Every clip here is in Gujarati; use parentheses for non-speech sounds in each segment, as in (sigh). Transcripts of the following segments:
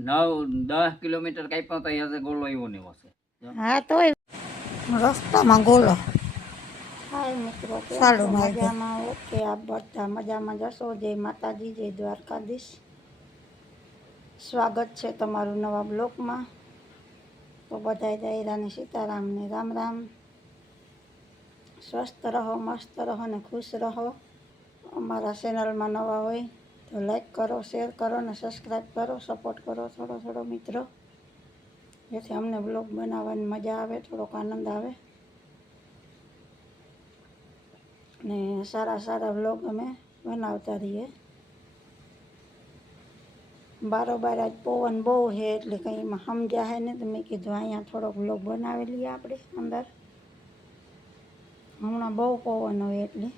નવ દસ કિલોમીટર કાપ્યો તો અહીંયા ગોળો એવો ને એવો છે હા તો રસ્તામાં ગોલો હાય મિત્રો સારું મજામાં ઓકે આપ બધા મજામાં જશો જય માતાજી જય દ્વારકાધીશ. સ્વાગત છે તમારું નવા બ્લોકમાં. તો બધાય દાયરાને સીતારામને રામ રામ સ્વસ્થ રહો મસ્ત રહો ને ખુશ રહો. અમારા ચેનલમાં નવા હોય તો લાઈક કરો શેર કરો ને સબસ્ક્રાઈબ કરો સપોર્ટ કરો થોડો થોડો મિત્રો. જેથી અમને બ્લોગ બનાવવાની મજા આવે, થોડોક આનંદ આવે. ને સારા સારા વ્લોગ અમે બનાવતા રહીએ. બારોબાર આજ પવન બહુ છે, એટલે કંઈ એમાં સમજ્યા હે ને, તો મેં કીધું અહીંયા થોડોક વ્લોગ બનાવી લઈએ આપણે અંદર. હમણાં બહુ પવન હોય એટલે.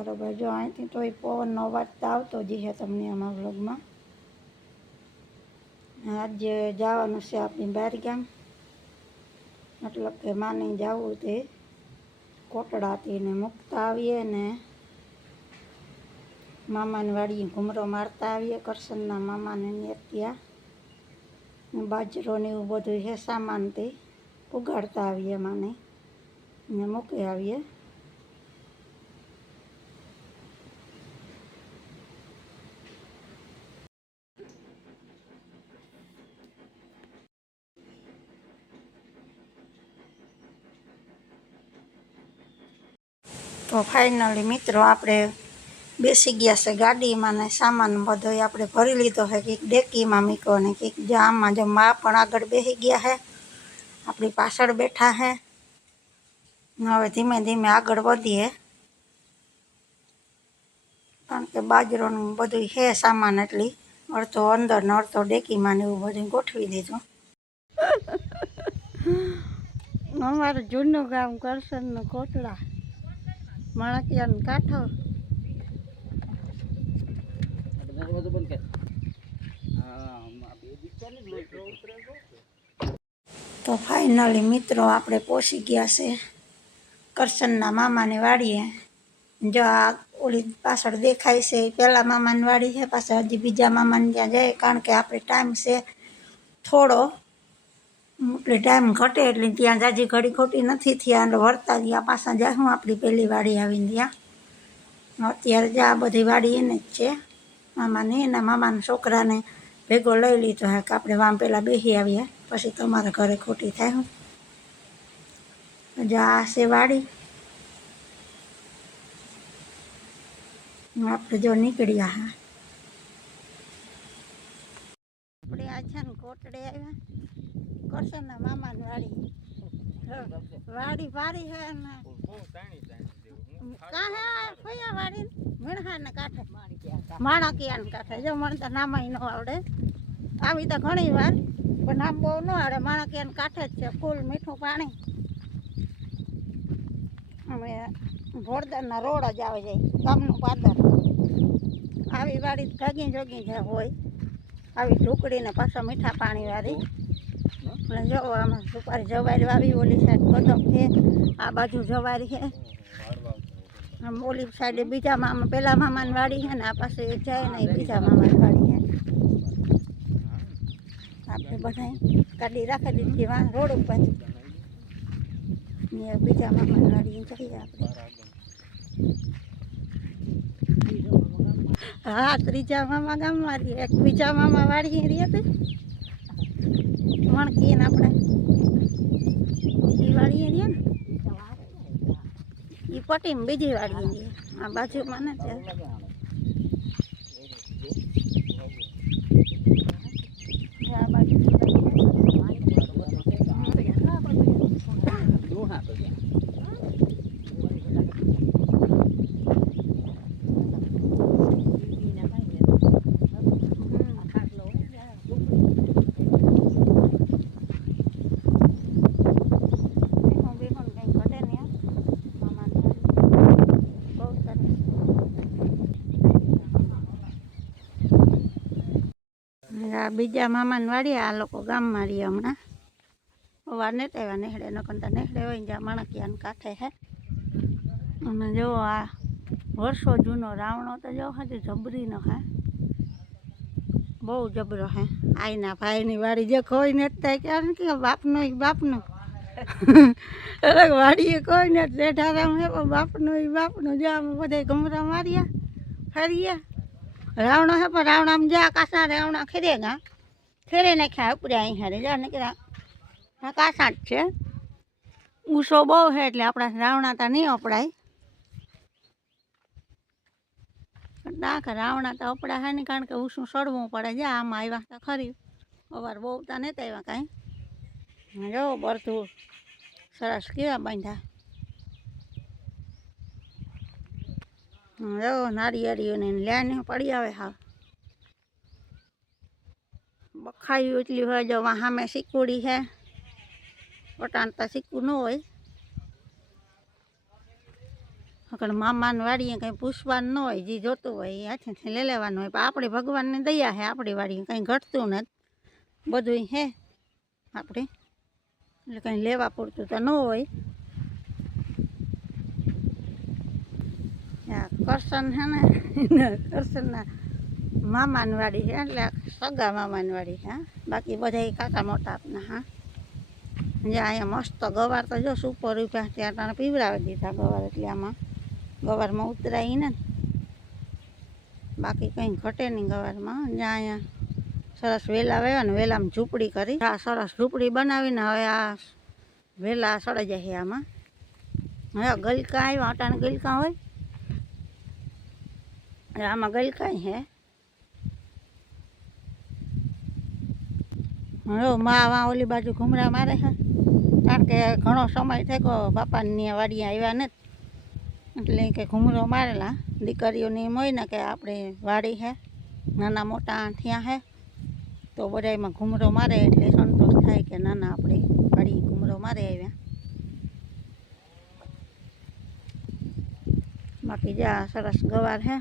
બરોબર જો અહીંથી તો એ પવનનો અવાજ તો આવતો જ છે તમને આમાં વ્લોગમાં. આજે જવાનું છે આપણી બાર ગામ મતલબ કે માને જવું તે કોટડાથી ને મૂકતા આવીએ ને મામાની વાડીએ ઘૂમરો મારતા આવીએ, કરશનના મામાને ને ત્યાં. બાજરો ને એવું બધું છે સામાન તે ઉગાડતા આવીએ માને. ને મૂકી આવીએ. ફાઇનલી મિત્રો આપણે બેસી ગયા છે ગાડીમાં ને સામાન બધો આપણે ભરી લીધો છે. કંઈક ડેકીમાં મીકો ને કંઈક જો આમાં જો મા પણ આગળ બેસી ગયા છે. આપણી પાછળ બેઠા છે. હવે ધીમે ધીમે આગળ વધીએ. કારણ કે બાજરોનું બધું છે સામાન એટલી અડધો અંદર ને અડધો ડેકીમાં ને એવું બધું ગોઠવી દીધું. અમારું જૂનું ગામ કરશનનું કોટડા માણકિયાનો કાંઠો. તો. તો ફાઇનલી મિત્રો આપણે પહોંચી ગયા છે કરશનના મામાની વાડીએ. જો આ ઓલી પાછળ દેખાય છે પહેલાં મામાની વાડી છે પાછળ હજી બીજા મામાને ત્યાં જાય કારણ કે આપણે ટાઈમ છે થોડો. એટલે ટાઈમ ઘટે એટલે ત્યાં જાજી ઘડી ખોટી નથી થયા એટલે વળતા ગયા, પાછા હું આપણી પહેલી વાડી આવીને ત્યાં. અત્યારે જ આ બધી વાડી એને જ છે. મામાને, એના મામાના છોકરાને ભેગો લઈ લીધો હે કે આપણે વામ પહેલાં બેસી આવીએ, પછી તમારા ઘરે ખોટી થાય હું. જો આ છે વાડી. આપણે જો નીકળ્યા હા. આપણે આ છે ને કોટડે આવ્યા. કરશે ને મામાની વાડી. વાડી ભારી હે ને. કાં હે? આ ફયા વાડી? મીણહા ને કાંઠે. જો મને તો ન આવડે. આવી તો ઘણી વાર, પણ આમ બહુ ન આવડે. માણકિયા કાંઠે જ છે, ફૂલ મીઠું પાણી. અમે ભોળદરના રોડ જ આવે જાય ગામનું પાદર. આવી વાડી ભાગી જોગી જ હોય. આવી ઢુકડીને પાછા મીઠા પાણી વાળી. અને જો આમાં સુપારી જવારી વાવી, ઓલી સાઈડ કદમ છે, આ બાજુ જવારી છે. ઓલી સાઈડે બીજા મામા, પેલા મામાની વાડી છે ને, આ પાસે જાય ને બીજા મામાની વાડી છે. આપણે બધા ગાડી રાખી દીધી વાં રોડ ઉપર. બીજા મામાની વાડી જઈએ આપણે. હા ત્રીજા મામા ગામમાં રહીએ. એક બીજા મામા વાળીએ રહીએ તે. વણકીએ ને આપણે. એ વાળીએ રહીએ ને. એ પટી બીજી વાળીએ રહીએ. આ બાજુમાં ને તે આ બાજુ ડોહા તો ત્યાં. બેહું બેહું ને કંઈ ઘટે નહીં હો. મામાની વાડી. બહુ સરસ અને આ બીજા મામાને વાડી આ લોકો ગામમાં રહીએ હમણાં. વાર ને તેવા નેહડે ન કરતા નેહડે હોય જ્યાં માણકિયાને કાંઠે હે. અને જો આ વર્ષો જૂનો રાવણો તો જો હજી જબરીનો હે. બહુ જબરો હે. આઈના ભાઈની વાડી જે કોઈ ને થાય ક્યાં કે બાપનો બાપનો. અરે વાડીએ કોઈ ને જેઠારામ હે બાપનો બાપનો, જો આમ બધા ગમરા માર્યા, ફર્યા. રાવણો હે પણ રાવણામ જા કાસા, રાવણા ખેરે ગા. ખેરે નાખ્યા ઉપરે અહીં હારે, જા નીકળ્યા. કાસા જ છે. ઊંસો બહુ છે એટલે આપણા રાવણા તા નહીં અપડાય. ડાક રાવણા તો અપડા હે ને કારણ કે ઊંસું સડવું પડે. જા, આમાં આવ્યા તા ખરી. અવાર બહુ તા નહીં આવ્યા કાંઈ. જો બરતું સરસ કેવા બાંધ્યા. જો નારિયેળીઓને લેને પડી આવે હા બખાયું એટલી હોય જો સામે સિક્કુડી છે પટાણ તો સિક્કું ન હોય. આગળ મામાને વાડીએ કંઈ પૂછવાનું ન હોય, જે જોતું હોય, એ હાથેથી લઈ લેવાનું હોય. પણ આપણે ભગવાનની દયા છે આપણી વાડીએ કંઈ ઘટતું નથી. બધું હે, આપણે. એટલે કંઈ લેવા પૂરતું તો ન હોય. કરશન છે ને કરશનના મામાની વાડી છે, એટલે સગા મામાની છે, હા. બાકી બધા કાકા મોટા આપના, હા. જે અહીંયા મસ્ત ગવાર તો જો સુપર રૂપિયા ત્યાં તને પીવડાવી દીધા ગવાર, એટલે આમાં ગવારમાં ઉતરાય ને બાકી કંઈ ઘટે નહીં ગવારમાં. જ્યાં અહીંયા સરસ વેલા વાવ્યા ને વેલામાં ઝૂંપડી કરી. આ સરસ ઝૂંપડી બનાવીને હવે આ વેલા છે આમાં. હવે ગલકા આવ્યા, અટાણ ગલકા હોય. આમાં ગલકાઈ હે હવે મા ઓલી બાજુ ઘુમરા મારે છે કારણ કે ઘણો સમય થઈ ગયો બાપાની વાડીએ આવ્યા નથી એટલે કે ઘુમરો મારેલા દીકરીઓની એમ હોય ને કે આપણે વાડી છે નાના મોટા થયા છે તો બધામાં ઘુમરો મારે એટલે સંતોષ થાય કે નાના આપણે વાડી ઘુમરો મારે આવ્યા બાકી જ્યાં સરસ ગવાર છે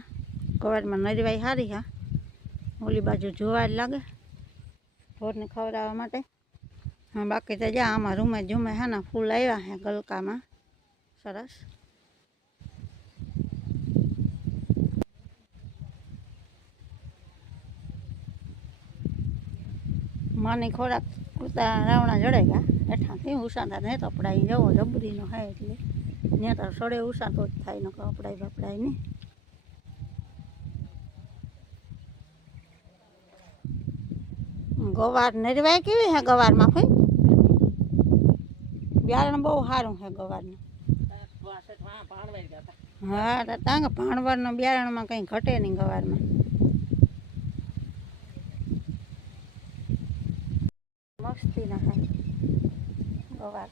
ગવારમાં નરવાઈ સારી હા. ઓલી બાજુ જોવા જ લાગે. ઢોરને ખવડાવવા માટે. હા, બાકી તો જ્યાં આમાં રૂમે જુમે હા ને, ફૂલ આવ્યા હે ગલકામાં. સરસ. માની ખોરાક કુર્તા રાવણા જડે ગયા હેઠાંથી ઉષાતા તો કપડાઈ જવો, જબરીનો હે એટલે. ત્યાં તો સડે ઉષાતો જ થાય ને કપડાય બપડાય નહીં ગવાર નરવાય કેવી હે ગવારમાં ભાઈ? બિયારણ બહુ સારું છે ગવારનું. હા, તો તાંગ ભાણવરનો બિયારણમાં કંઈ ઘટે નહીં ગવારમાં. મસ્તી ના થાય ગવાર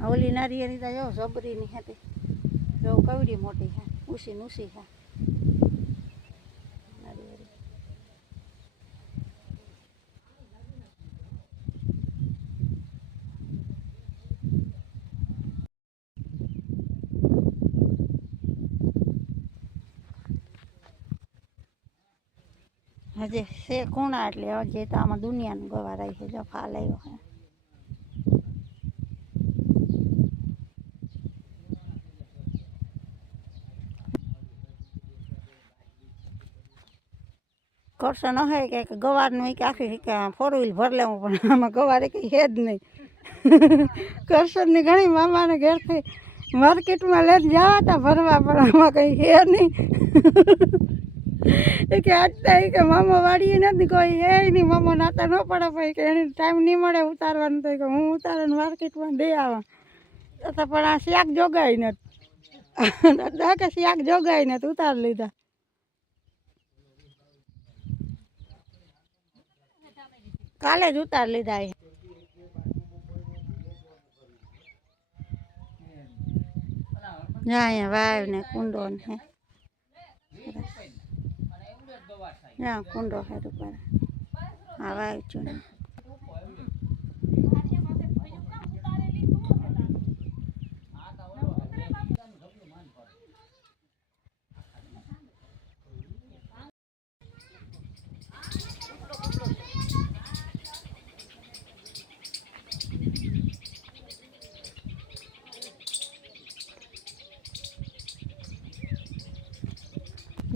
આ ઓલી નારિયેરી તો જો જબરીની હતી. જો કવડી મોટી છે ઉસી નુસી છે. હજે છે કોણા એટલે હજે તો આમાં દુનિયાનું ગવારાય છે, જો ફાલ આવ્યો છે. કરશો ન હોય કે ગવારનું ઈ કે આખી કે ફોર વ્હીલ ભર લેવું પણ આમાં ગવારે કંઈ છે જ નહીં. (laughs) કરશનની ઘણી મામાને ઘેરથી માર્કેટમાં લઈને જવા હતા ભરવા, પણ આમાં કંઈ હે નહીં. (laughs) એ કે આજતા તો કે મામા વાડીએ નથી કોઈ હે નહીં, મામા નાતા ન પડે ભાઈ કે એને ટાઈમ નહીં મળે ઉતારવાનું, તો કે હું ઉતારવાનું માર્કેટમાં દઈ આવા. તો પણ આ શાક જોગાઈ નથી. (laughs) દાદા કે શાક જોગાય નથી, ઉતાર લીધા. કાલે જ ઉતાર લીધા એ જ્યાં અહીંયા વાવ ને કુંડો ને હે જ્યાં કુંડો હે ઉપર હા વાવ છું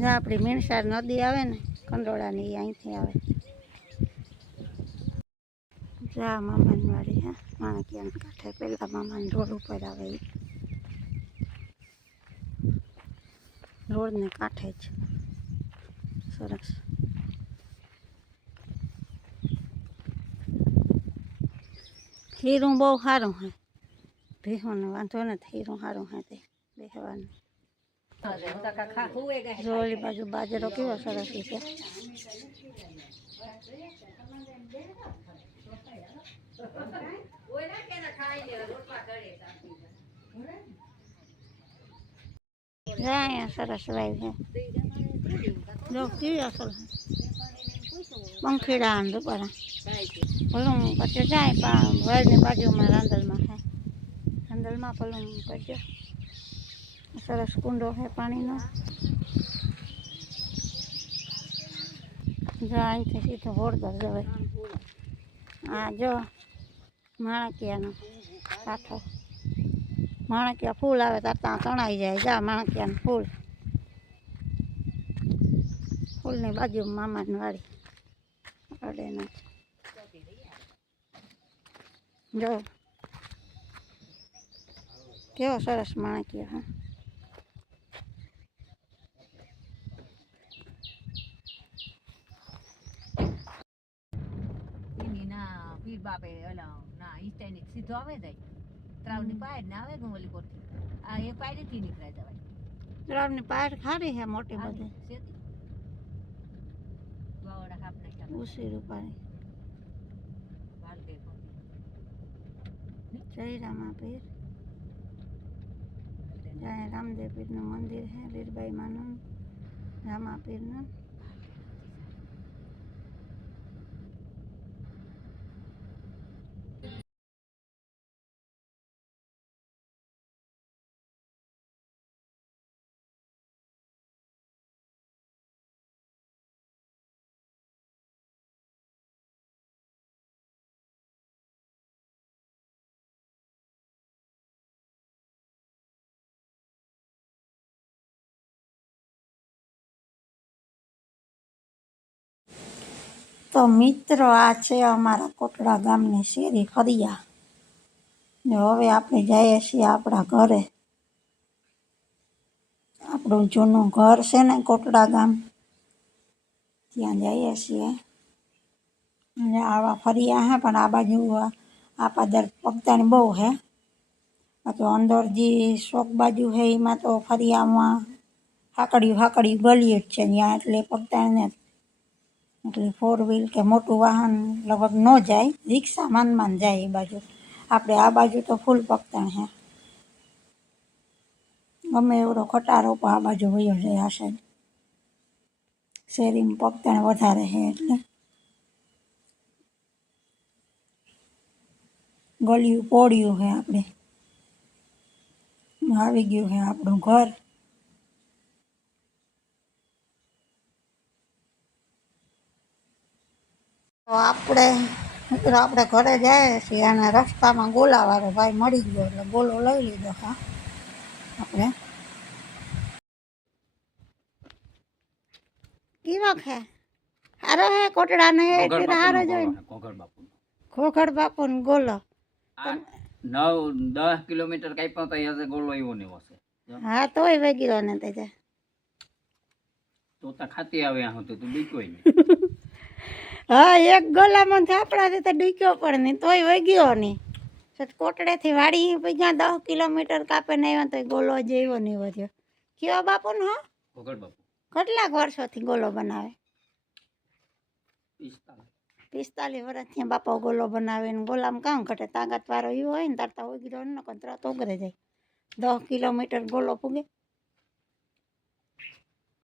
ને આપણી મીણસાર નદી આવે ને, કંડોળાની અહીંથી આવે. જા મામાની વાડી, હે માણકિયાના કાંઠે પહેલાં મામાની રોડ ઉપર આવે એ રોડને કાંઠે જ. સરસ. હીરું બહુ સારું હે. ભીહોને વાંધો નથી હીરું સારું હે તે બેસવાનું જો બાજુ બાજરો કેવો સરસ છે. જા અહીંયા સરસ વાય છે. જો કેવી અસર છે પંખીડા ને રૂપારા ભલું પછી જાય પણ વળની બાજુમાં રાંદલમાં છે. રાંદલમાં ભલું કરજો સરસ કુંડો છે પાણીનો. જો અહીંથી સીધો હોડદર જવાય. આ જો માણકિયાનો કાંઠો માણકિયા ફૂલ આવે તાર ત્યાં તણાઈ જાય. જા માણકિયાનું ફૂલ. ફૂલની બાજુમાં મામાની વાડી. અડે નથી. જો. કેવો સરસ માણકિયો હા એની પીર બાપે ઓલા ના ઈસ્ટાઈની સીધો આવે જાય ત્રાવની પાયર ને આવે ઓલી કોઠી આ એ પાયરી થી નીકળાય જવાય. ત્રાવની પાર ખારી હે મોટી બધી. શેતી વાવડા કાપ નાખ્યા. ઉસી રૂપાણી. વાલ દે જય રામાપીર જય રામદેવ પીરનું મંદિર હે લીરબાઈ માનું રામા તો મિત્રો આ છે અમારા કોટડા ગામની શેરી ફરિયા ને હવે આપણે જઈએ છીએ આપણા ઘરે. આપણું જૂનું ઘર છે ને કોટડા ગામ. ત્યાં જઈએ છીએ. અને આવા ફરિયા હે, પણ આ બાજુ આ પાદર પગતાણી બહુ હે. તો અંદર જે શોક બાજુ હે, એમાં તો ફરિયામાં હાકડ્યું હાકડ્યું ગળ્યું જ છે, ત્યાં એટલે પગતાણીને એટલે ફોર વ્હીલ કે મોટું વાહન લગભગ ન જાય, રિક્ષા માન માન જાય એ બાજુ. આપણે આ બાજુ તો ફૂલ પગતાણ હે ગમે એવડો ખટારો પણ આ બાજુ વયો જાય આ શેરીમાં પગતાણ વધારે છે એટલે. ગળ્યું, પોળ્યું છે આપણે. આવી ગયું છે આપણું ઘર. આપણે મિત્રો આપણે ઘરે જાય છીએ અને રસ્તામાં ગોલાવાળો ભાઈ મળી ગયો એટલે ગોલો લઈ લીધો હા. આપણે. કેવો છે હારો હે કોટડા ને હારો જોઈ ખોખડ બાપુનો. ખોખડ બાપુનો ગોલો. નવ દસ કિલોમીટર કાપ્યો તો હશે ગોલો એવો ને એવો છે. હા તોય વેગીરો ને તે તોતા ખાતી આવે આ હતું તું બીકોય નહીં. (laughs) હા એક ગોલામાં થાપડાથી તો ડૂક્યો પણ નહીં તોય વગ્યો નહીં. કોટડેથી વાડી પૈસા દસ કિલોમીટર કાપે ને આવ્યા તો ગોલો જેવો નહીં વધ્યો કયો બાપુ હો? કેટલાક વર્ષોથી ગોલો બનાવે? પિસ્તાલીસ. પિસ્તાલીસ વર્ષથી બાપા ગોલો બનાવે ને ગોલામાં કામ ઘટે તાકાત વાળો એવો હોય ને તારતા ઉગી રહ્યો ને તરત ઉગરે જાય. દસ કિલોમીટર ગોલો પૂગે.